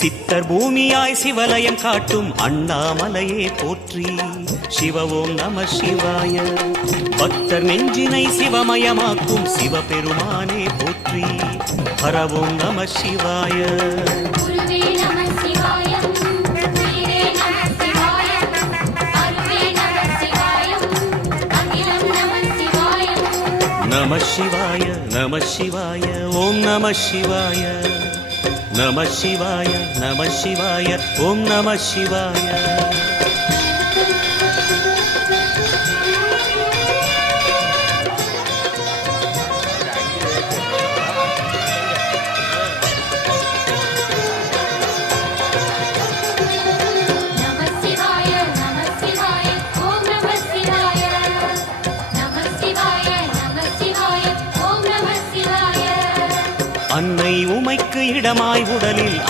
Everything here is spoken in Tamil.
சித்தர் பூமியாய் சிவலயம் காட்டும் அண்ணாமலையே போற்றி. சிவ ஓம் நம சிவாய. பக்தர் நெஞ்சினை சிவமயமாக்கும் சிவபெருமானே போற்றி. ஹர ஓம் நம சிவாய. நம சிவாய நம சிவாய ஓம் நம சிவாய. நம சிவாய நம சிவாய ஓம் நம சிவாய. அன்னை உமைக்கு இடமாய் உடலில்